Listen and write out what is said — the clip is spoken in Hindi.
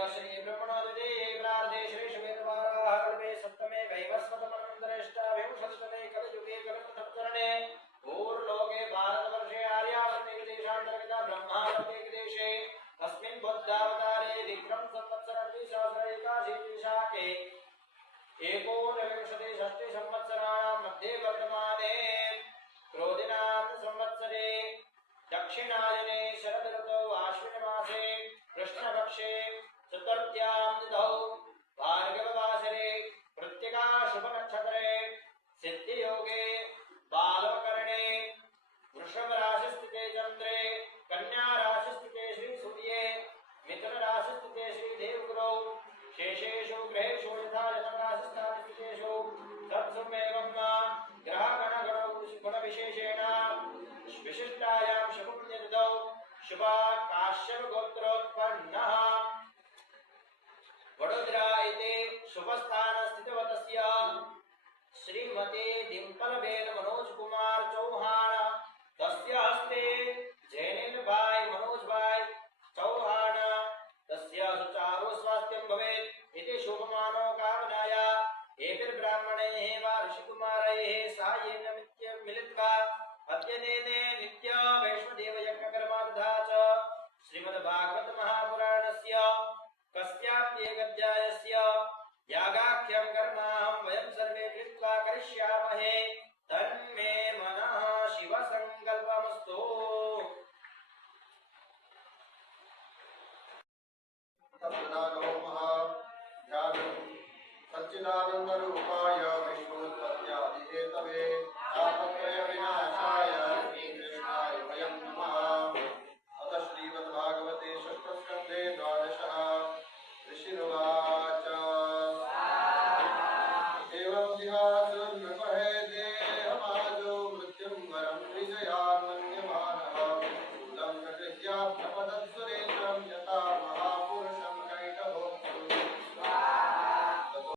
अद्य श्रीब्रह्मणोदये प्रार्थे श्रीश्वेतवाराः कल्पे सप्तमे वैवस्वतमनन्तरेष्टाविंशतितमे कलियुगे कलिप्रथमचरणे भूर्लोके भारतवर्षे आर्यावर्ते देशान्तर्गता ब्रह्मालोके देशे तस्मिन् बुद्धावतारे विक्रम संवत्सर द्विसहस्र एकाशीतिशाके एकोनविंशति मिथुन श्रीदेवगुरौ शेषेषु ग्रहेषु यथा जनराशिस्थानिस्थितेषु तत्सुमेवं ग्रहगणगणौ गुणविशेषेण। विशिष्टायां शुभपुण्यतिथौ शुभा काश्यपगोत्रोत्पन्नः वडोदरा इति शुभस्थानस्थितवतस्य श्रीमते डिम्पलबेन शुभमानो कामनाया एभिर्ब्राह्मणैः वा ऋषिकुमारैः सायेन मिलित्वा अद्यनेने सच्चिदानंद रूपाय विष्णु विष्णुत्पत्त्यादि हेतवे